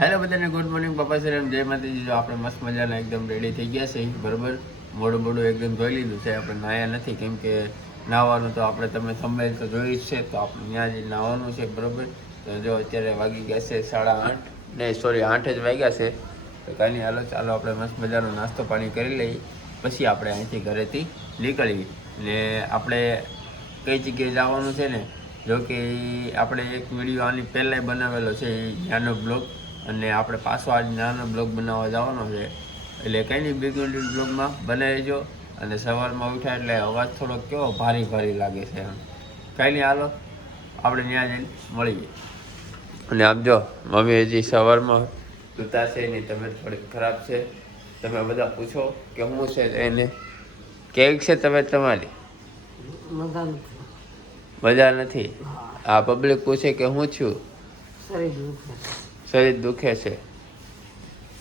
Hello બધાને good morning બાપા sir જય માતાજી. જો આપણે મસ્ત મજાના એકદમ રેડી થઈ ગયા છે બરાબર. મોડું એકદમ ધોઈ લીધું છે. આપણે નાહ્યા નથી કેમ કે નાહવાનું તો આપણે તમે સંભાળ તો જોઈ જ છે, તો આપણે ત્યાં જ નાહવાનું છે બરાબર. તો જો અત્યારે વાગી ગયા છે 8:30 ને સોરી 8 જ વાગ્યા છે. તો કાંઈ નહીં, ચાલો આપણે મસ્ત મજાનો નાસ્તો પાણી કરી લઈએ, પછી આપણે અહીંથી ઘરેથી નીકળીએ. ને આપણે કઈ જગ્યાએ જવાનું છે ને, જો કે આપણે એક વિડીયો આની પહેલાં બનાવેલો છે ત્યાંનો બ્લોગ, અને આપણે પાછો આજ નાનો બ્લોગ બનાવવા જવાનો છે. એટલે કંઈ નહીં, બિગિનર બ્લોગમાં બનાવી લેજો. અને સવારમાં ઉઠ્યા એટલે અવાજ થોડો કેવો ભારી લાગે છે એમ. કાંઈ નહીં, હાલો આપણે ત્યાં જઈને મળીએ. અને આમ જો મમ્મી હજી સવારમાં સૂતા છે, એની તબિયત થોડીક ખરાબ છે. તમે બધા પૂછો કે શું છે એને, કેવી છે તબિયત તમારી? મજા નથી. આ પબ્લિક પૂછે કે હું છું, શરીર દુખે છે.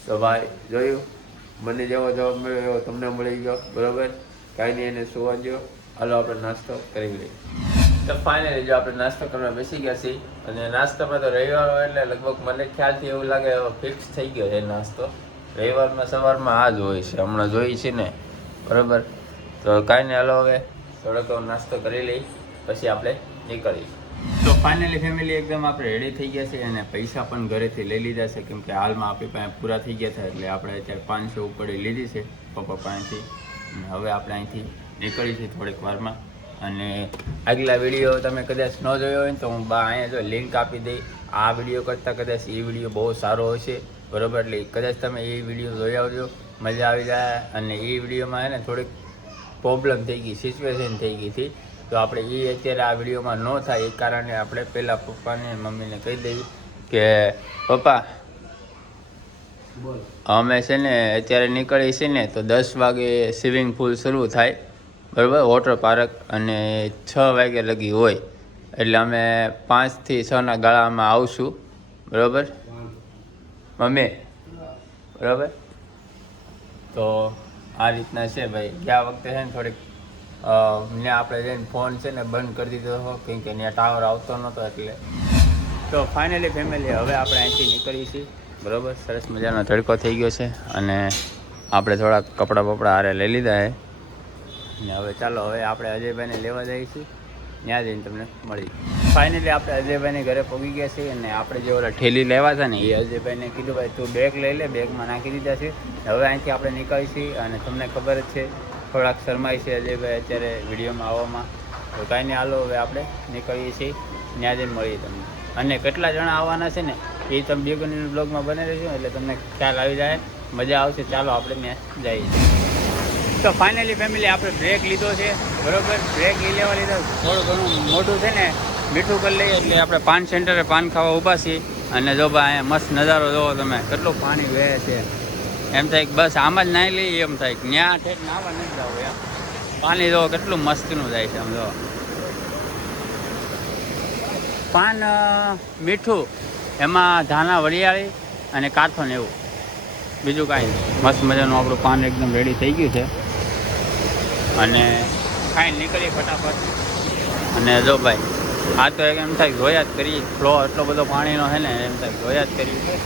તો ભાઈ જોયું, મને જેવો જવાબ મળ્યો એવો તમને મળી ગયો બરાબર. કાંઈ નહીં, એને સુવા દો. હાલો આપણે નાસ્તો કરી લઈએ. તો ફાઇનલી જો આપણે નાસ્તો કરવા બેસી ગયા છીએ. અને નાસ્તામાં તો રવિવાર હોય એટલે લગભગ મને ખ્યાલથી એવું લાગે ફિક્સ થઈ ગયો છે નાસ્તો. રવિવારમાં સવારમાં આ જ હોય છે, હમણાં જોઈ છે ને બરાબર. તો કાંઈ નહીં, હાલો હવે થોડોક નાસ્તો કરી લઈ, પછી આપણે નીકળીએ. તો ફાઇનલી ફેમિલી એકદમ આપણે રેડી થઈ ગયા છે, અને પૈસા પણ ઘરેથી લઈ લીધા છે કેમ કે હાલમાં આપણી પાસે પૂરા થઈ ગયા હતા. એટલે આપણે અત્યારે 500 ઉપર લીધી છે પપ્પા પાસેથી. અને હવે આપણે અહીંથી નીકળી છીએ થોડીક વારમાં. અને આગલા વિડીયો તમે કદાચ ન જોયો હોય ને તો હું અહીંયા જો લિંક આપી દઈ. આ વિડીયો કરતાં કદાચ એ વિડીયો બહુ સારો હશે બરાબર. એટલે કદાચ તમે એ વિડીયો જોઈ આવજો, મજા આવી જાય. અને એ વિડીયોમાં એને થોડીક પ્રોબ્લેમ થઈ ગઈ, સિચ્યુએશન થઈ ગઈ હતી. તો આપણે એ અત્યારે આ વિડીયોમાં ન થાય એ કારણે આપણે પહેલાં પપ્પાને મમ્મીને કહી દઈએ કે પપ્પા અમે છે ને અત્યારે નીકળી છે ને તો 10 વાગે સ્વિમિંગ પુલ શરૂ થાય બરાબર, વોટર પાર્ક, અને 6 વાગે લગી હોય. એટલે અમે 5 થી 6 ગાળામાં આવશું બરાબર મમ્મી બરાબર. તો આ રીતના છે ભાઈ. ગયા વખતે છે ને થોડીક ને આપણે જઈને ફોન છે ને બંધ કરી દીધો હતો કેમ કે ત્યાં ટાવર આવતો નહોતો એટલે. તો ફાઇનલી ફેમિલી હવે આપણે અહીંથી નીકળીએ છીએ બરાબર. સરસ મજાનો તડકો થઈ ગયો છે, અને આપણે થોડાક કપડાં બપડા હારે લઈ લીધા છે. ને હવે ચાલો, હવે આપણે અજયભાઈને લેવા જઈએ છીએ, ત્યાં જઈને તમને મળી. ફાઇનલી આપણે અજયભાઈને ઘરે પહોંચી ગયા છીએ. અને આપણે જે ઓલા ઠેલી લેવા હતા ને એ અજયભાઈને કીધું ભાઈ તું બેગ લઈ લે, બેગમાં નાખી દીધા છે. હવે અહીંથી આપણે નીકળી છીએ. અને તમને ખબર જ છે થોડાક શરમાય છે અજયભાઈ અત્યારે વિડીયોમાં આવવામાં. તો કાંઈ નહીં, હાલો હવે આપણે નીકળીએ છીએ, ત્યાં જઈને મળીએ તમને. અને કેટલા જણા આવવાના છે ને એ તમે બિગિનર બ્લોગમાં બની રહેજો એટલે તમને ખ્યાલ આવી જાય, મજા આવશે. ચાલો આપણે ત્યાં જઈએ. તો ફાઇનલી ફેમિલી આપણે બ્રેક લીધો છે બરાબર. બ્રેક એ લેવા લીધો, થોડું ઘણું મોટું છે ને મીઠું કરી લઈએ. એટલે આપણે પાન સેન્ટરે પાન ખાવા ઊભા છીએ. અને જો ભાઈ અહીંયા મસ્ત નજારો જોવો તમે, કેટલું પાણી વહે છે. એમ થાય કે બસ આમ જ નાહી લઈએ, એમ થાય કે ત્યાં ઠેઠ નાહવા નથી જવું એમ. પાણી જોવો કેટલું મસ્તીનું જાય છે આમ જો. પાન મીઠું, એમાં ધાણા વરિયાળી અને કાથો ને એવું, બીજું કાંઈ નહીં. મસ્ત મજાનું આપણું પાન એકદમ રેડી થઈ ગયું છે. અને ખાઈને નીકળીએ ફટાફટ. અને જો ભાઈ આ તો એમ થાય જોયા જ કરીએ, ફ્લો એટલો બધો પાણીનો છે ને, એમ થાય જોયા જ કરીએ.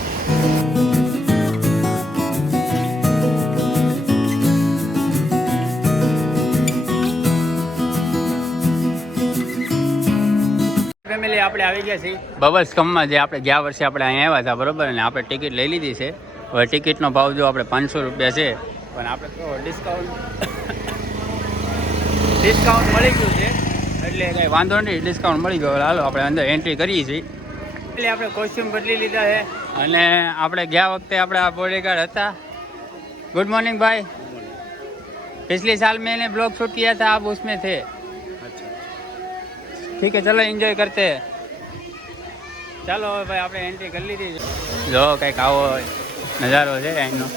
ફેમિલી આપણે આવી ગયા છીએ બબલ્સ કમમાં, જે આપણે ગયા વર્ષે આપણે અહીંયા આવ્યા હતા બરાબર. અને આપણે ટિકિટ લઈ લીધી છે. હવે ટિકિટનો ભાવ જો આપણે 500 રૂપિયા છે, પણ આપણે તો ડિસ્કાઉન્ટ મળી ગયું છે એટલે કંઈ વાંધો નહીં, ડિસ્કાઉન્ટ મળી ગયો. હાલો આપણે અંદર એન્ટ્રી કરીએ છીએ. એટલે આપણે કોસ્ચ્યુમ બદલી લીધા છે. અને આપણે ગયા વખતે આપણે આ બોડીગાર્ડ હતા. गुड मॉर्निंग भाई, पिछले साल मैंने ब्लॉग शूट किया था, आप उसमें थे. ठीक है चलो एंजॉय करते हैं. ચાલો હવે ભાઈ આપણે એન્ટ્રી કરી લીધી. જો કંઈક આવો નજારો છે અહીંનો.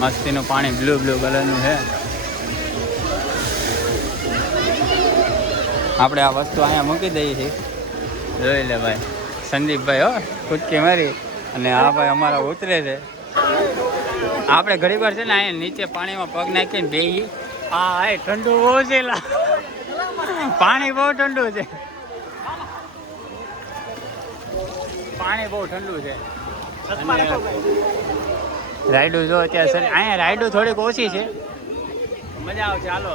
મસ્તીનું પાણી બ્લુ કલરનું છે. આપણે આ વસ્તુ અહીંયા મૂકી દઈએ છીએ. જોઈ લે ભાઈ સંદીપભાઈ, હો કૂદકી મારી. અને આ ભાઈ અમારા ઉતરે છે. આપણે ઘણી વાર છે ને અહીંયા નીચે પાણીમાં પગ નાખીને બેસી. હા એ ઠંડુ બહુ છે, પાણી બહુ ઠંડુ છે. પાણી બહુ ઠંડુ છે. રાઈડો જો અત્યારે સર અહીંયા રાઈડો થોડીક ઓછી છે, મજા આવશે. હાલો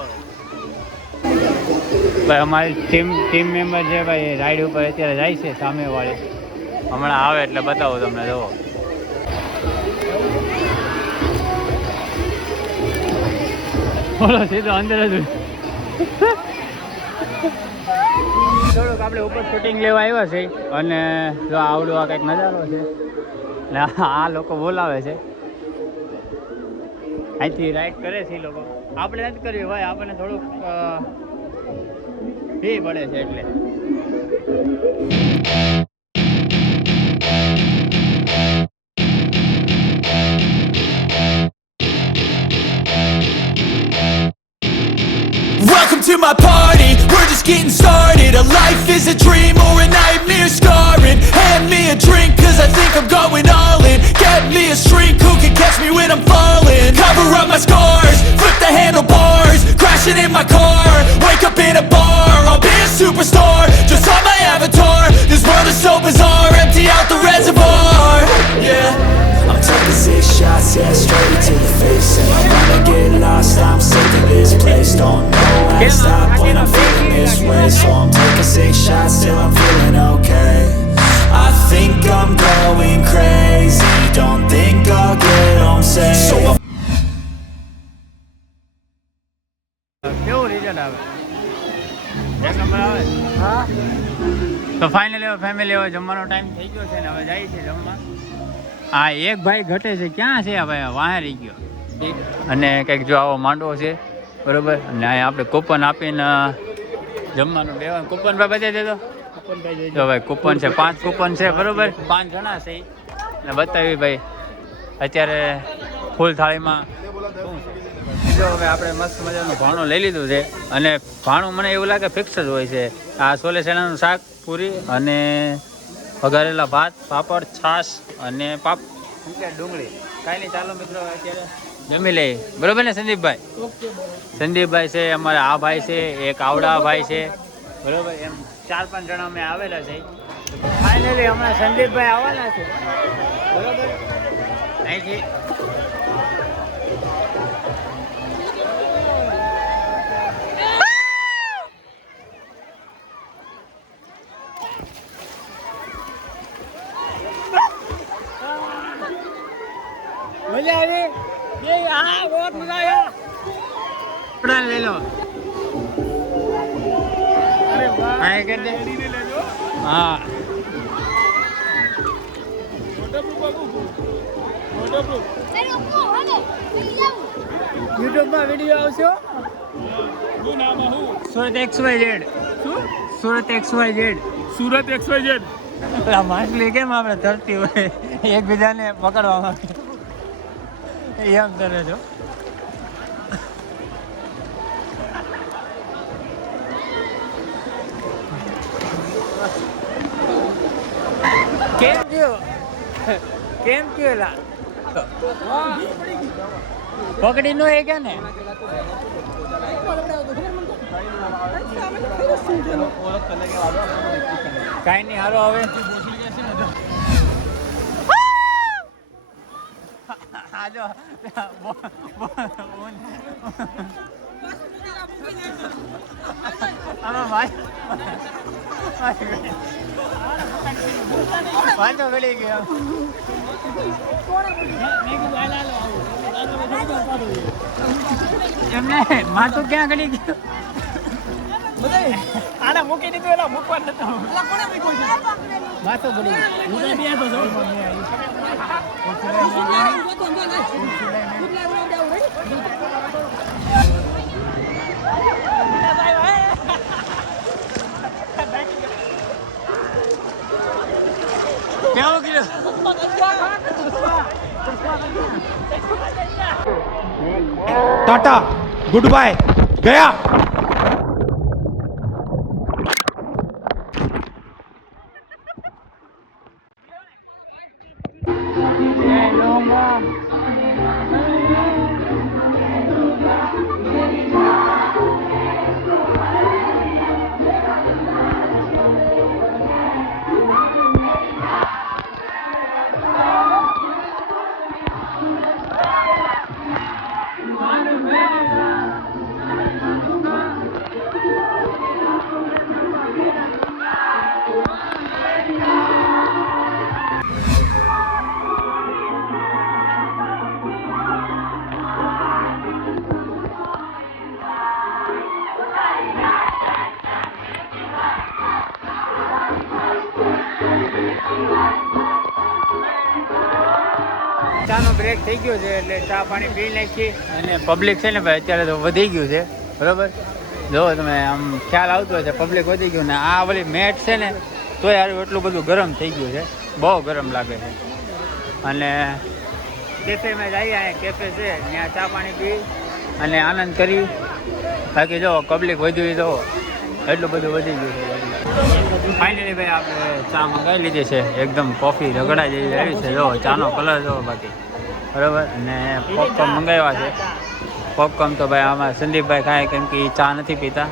ભાઈ, અમારી ટીમ મેમ્બર છે ભાઈ, રાઈડ ઉપર અત્યારે જાય છે સામે વાળે. હમણાં આવે એટલે બતાવો તમને. જુઓ બોલો, સીધો અંદર જ. થોડુંક આપણે ઉપર શૂટિંગ લેવા આવ્યા છે અને જો આવડું આ કંઈક નજારો છે ને આ લોકો બોલાવે છે. અહીંથી રાઈડ કરે છે એ લોકો. આપણે નથી કરવી ભાઈ, આપણને થોડુંક ફી પડે છે એટલે. Welcome to my party, we're just getting started. A life is a dream or a nightmare scarring. Hand me a drink cause I think I'm going all in. Get me a shrink who can catch me when I'm falling. Cover up my scars, flip the handlebars. Crashing in my car, wake up in a bar. I'll be a superstar, just on my avatar. This world is so bizarre, empty out the reservoir. Yeah, I'm taking 6 shots, yeah, straight to the face. And I'm gonna get lost, I'm sick of this place. Don't know how to stop when I'm feeling this way. So I'm taking 6 shots till I'm feeling okay. I think I'm going crazy, don't think I'll get home safe. So I'm કેવું result આવે? એક number આવે. હા. તો finally હવે family હવે જમવાનો time થઈ ગયો છે ને હવે જાય છે જમવા. હા, એક ભાઈ ઘટે છે. ક્યાં છે આ ભાઈ? વાહે રહી ગયો. અને કંઈક જો આવો માંડવો છે, બરોબર. અને અહીંયા આપણે કૂપન આપીને જમવાનું લેવાનું. કૂપન ભાઈ બતાવી દેતો. જો ભાઈ કૂપન છે, 5 કૂપન છે, બરોબર. 5 જણા છે ને બતાવી ભાઈ. અત્યારે ફૂલ થાળીમાં શું છે? જો હવે આપણે મસ્ત મજાનું ભાણું લઈ લીધું છે અને ભાણું મને એવું લાગે ફિક્સ જ હોય છે. આ છોલે ચણાનું શાક, પૂરી અને વઘારેલા ભાત, પાપડ, છાશ અને ડુંગળી. કાંઈ નહીં, ચાલો મિત્રો અત્યારે જમી લઈએ, બરોબર ને સંદીપભાઈ? સંદીપભાઈ છે અમારા, આ ભાઈ છે, એક આવડા ભાઈ છે, બરોબર. એમ 4-5 જણા અમે આવેલા છે. ફાઇનલી હમણાં સંદીપભાઈ આવવાના છે, બરોબર. અહીંથી મજા આવી. હા, બહુ મજા આવ્યા. કપડા લઈ લો. અરે વાહ, હા કે દે. હા, યુટ્યુબમાં વિડીયો આવશે. Surat XYZ. Surat XYZ. Surat XYZ. માછલી કેમ આપણે ધરતી હોય એકબીજાને પકડવામાં એમ કરે છો. કેમ થયું? કેમ થયું? પકડી નો એ કે ને કાંઈ નહીં. હારો હવે આજો વાંચો ગળી ગયો. એમને માથું ક્યાં ગળી ગયું? આને મૂકી દીધું, એલા મૂકવા નતો. માથું ગળી ગયું. કેવું કીધું? टाटा गुड बाय गया. ચાનો બ્રેક થઈ ગયો છે એટલે ચા પાણી પી નાખી અને પબ્લિક છે ને ભાઈ અત્યારે તો વધી ગયું છે બરાબર. જો તમે આમ ખ્યાલ આવતો હશે પબ્લિક વધી ગયું ને આ ઓલી મેટ છે ને તોય હારું એટલું બધું ગરમ થઈ ગયું છે, બહુ ગરમ લાગે છે. અને કેફેમાં જઈએ, અહીંયા કેફે છે ત્યાં ચા પાણી પી અને આનંદ કરી. બાકી જો પબ્લિક વધ્યું તો એટલું બધું વધી ગયું છે. ફાઇનલી ભાઈ આપણે ચા મંગાવી લીધી છે, એકદમ કોફી રગડા જેવી આવી છે. જો ચાનો કલર જો બાકી બરાબર. અને પોપકોર્ન મંગાવ્યા છે. પોપકોર્ન તો ભાઈ આમાં સંદીપભાઈ ખાય કેમ કે ચા નથી પીતા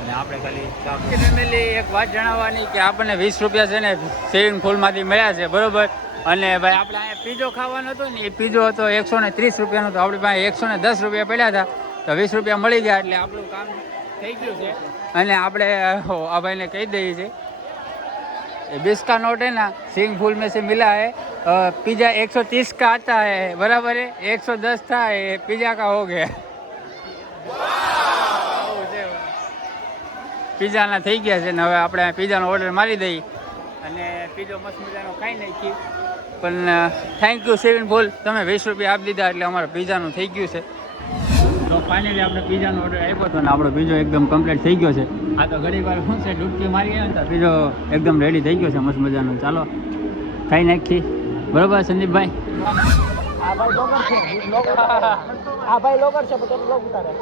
અને આપણે ખાલી ચા. ફેમિલી એક વાત જણાવવાની કે આપણને 20 રૂપિયા છે ને સ્વિમિંગ પુલમાંથી મળ્યા છે બરાબર. અને ભાઈ આપણે અહીંયા પીઝો ખાવાનો હતો ને, એ પીઝો હતો 130 રૂપિયાનો, તો આપણી પાસે 110 રૂપિયા પડ્યા હતા, તો 20 રૂપિયા મળી ગયા એટલે આપણું કામ થઈ ગયું છે. અને આપણે આ ભાઈને કહી દઈએ છીએ 20 का नोट है ना, स्विमिंग पूल में से मिला है. पिज़्ज़ा 130 का आता है बराबर है, 110 था, ये पिज़्ज़ा का हो गया. પિઝાના થઈ ગયા છે ને હવે આપણે પિઝાનો ઓર્ડર મારી દઈએ અને પીઝો મસ્ત મજાનો ખાઈ નાખીએ. પણ થેન્ક યુ સ્વિમિંગ પૂલ, તમે 20 રૂપિયા આપી દીધા એટલે અમારે પિઝાનું થઈ ગયું છે. તો ફાઇનલી આપણે પિઝાનો ઓર્ડર આપ્યો હતો ને આપણો પીઝો એકદમ કમ્પ્લીટ થઈ ગયો છે. આ તો ઘણી વાર શું છે ડૂબકી મારી ગયા ને તો પીઝો એકદમ રેડી થઈ ગયો છે મસ્ત મજાનો. ચાલો ખાઈ નાખીએ બરોબર સંદીપભાઈ. આ ભાઈ લોગર છે, આ ભાઈ લોગર છે, તો લોગ ઉતારે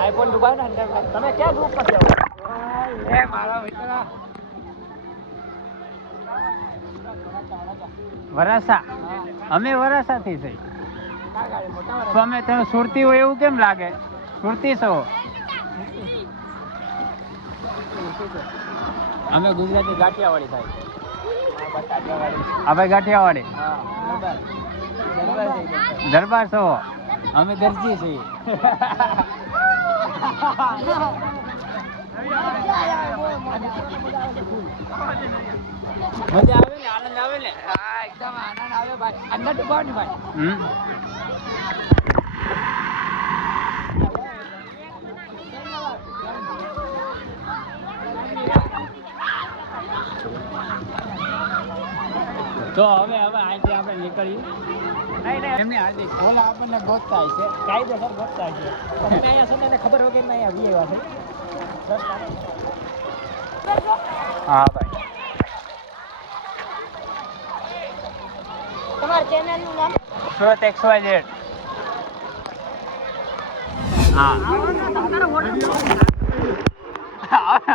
આઈફોન દુકાન ને તમે ક્યાં ગ્રુપ પર જાવ? એ મારા મિત્ર વરાસા, અમે વરાસાથી છે. તો અમે તમે સુરતી હોય એવું કેમ લાગે? સુરતી છો? અમે ગુજરાતી ગાંઠિયાવાડી થાય. આ ભાઈ ગાંઠિયાવાડી દરબાર છો, અમે દરજી છીએ. મજા આવે ને, આનંદ આવે ને? હા એકદમ આનંદ આવે ભાઈ. અંદર ડૂબાવની ભાઈ. તો હવે અહીંથી આપણે નીકળીએ. નહીં એમની હાર્દિક ઓલા આપણને ગોતતા છે, કાયદેસર ગોતતા છે. તમને અહીંયા છે ને એને ખબર વગર અહીંયા વી આવ્યા છે. હા ભાઈ. તમારા ચેનલનું નામ? સુરત XYZ. હા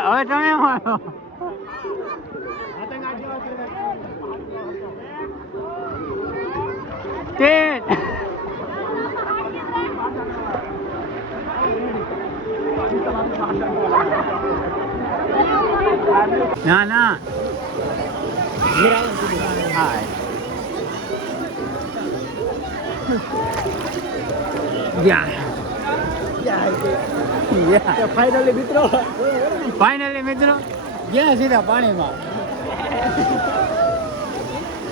હવે તમે મળો. ના ના હા ફાઇનલી મિત્રો ગયા સીધા પાણીમાં.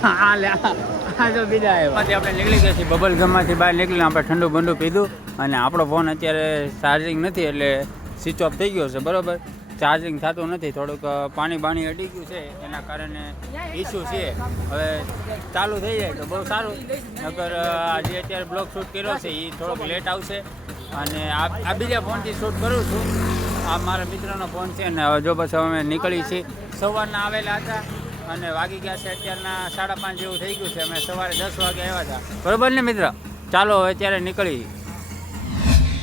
હા લે આ જો બીજા એમાંથી આપણે નીકળી ગયા છીએ બબલ ગમમાંથી બહાર નીકળીને આપણે ઠંડુ બંડુ પીધું. અને આપણો ફોન અત્યારે ચાર્જિંગ નથી એટલે સ્વિચ ઓફ થઈ ગયો છે બરાબર. ચાર્જિંગ થતું નથી, થોડુંક પાણી બાણી અડી ગયું છે એના કારણે ઇસ્યુ છે. હવે ચાલુ થઈ જાય તો બહુ સારું, નકર જે અત્યારે બ્લોગ શૂટ કર્યો છે એ થોડોક લેટ આવશે. અને આ બીજા ફોનથી શૂટ કરું છું. આ મારા મિત્રનો ફોન છે ને. હવે જો પછી અમે નીકળી છીએ. સવારના આવેલા હતા અને વાગી ગયા છે અત્યારના 5:30 જેવું થઈ ગયું છે. અમે સવારે 10 વાગે આવ્યા હતા બરાબર ને મિત્ર. ચાલો હવે અત્યારે નીકળી.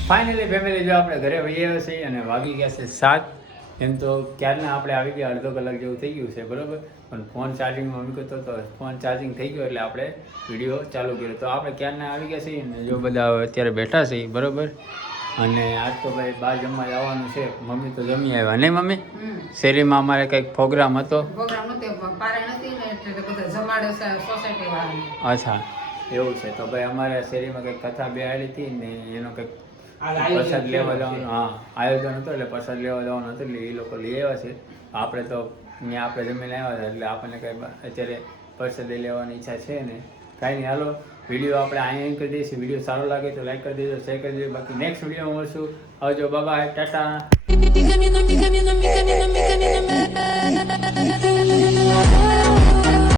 ફાઇનલી ફેમિલી જો આપણે ઘરે વહી આવ્યા છીએ અને વાગી ગયા છે 7. એમ તો ક્યારના આપણે આવી ગયા, અડધો કલાક જેવું થઈ ગયું છે બરાબર. પણ ફોન ચાર્જિંગમાં મૂક્યો તો ફોન ચાર્જિંગ થઈ ગયો એટલે આપણે વિડીયો ચાલુ કર્યો. તો આપણે ક્યારના આવી ગયા છીએ ને જો બધા અત્યારે બેઠા છીએ બરાબર. અને આજ તો ભાઈ બહાર જમવા જવાનું છે. મમ્મી તો જમી આવ્યા નહીં મમ્મી? શેરીમાં અમારે કંઈક પ્રોગ્રામ હતો. અચ્છા એવું છે. તો ભાઈ અમારે શેરીમાં કંઈક કથા બેહાડી હતી ને એનો કંઈક પ્રસાદ લેવા જવાનું આયોજન હતું એટલે પ્રસાદ લેવા જવાનું હતું એટલે એ લોકો લઈ આવ્યા છે. આપણે તો ત્યાં આપણે જમીને આવ્યા હતા એટલે આપણને કંઈ અત્યારે પ્રસાદ લેવાની ઈચ્છા છે ને. કાંઈ નહીં, હાલો વિડીયો આપણે અહીંયા કરી દઈશું. વિડીયો સારો લાગે તો લાઈક કરી દેજો, શેર કરી દેજો. બાકી નેક્સ્ટ વિડીયોમાં મળશું. આવજો, બાય, ટાટા.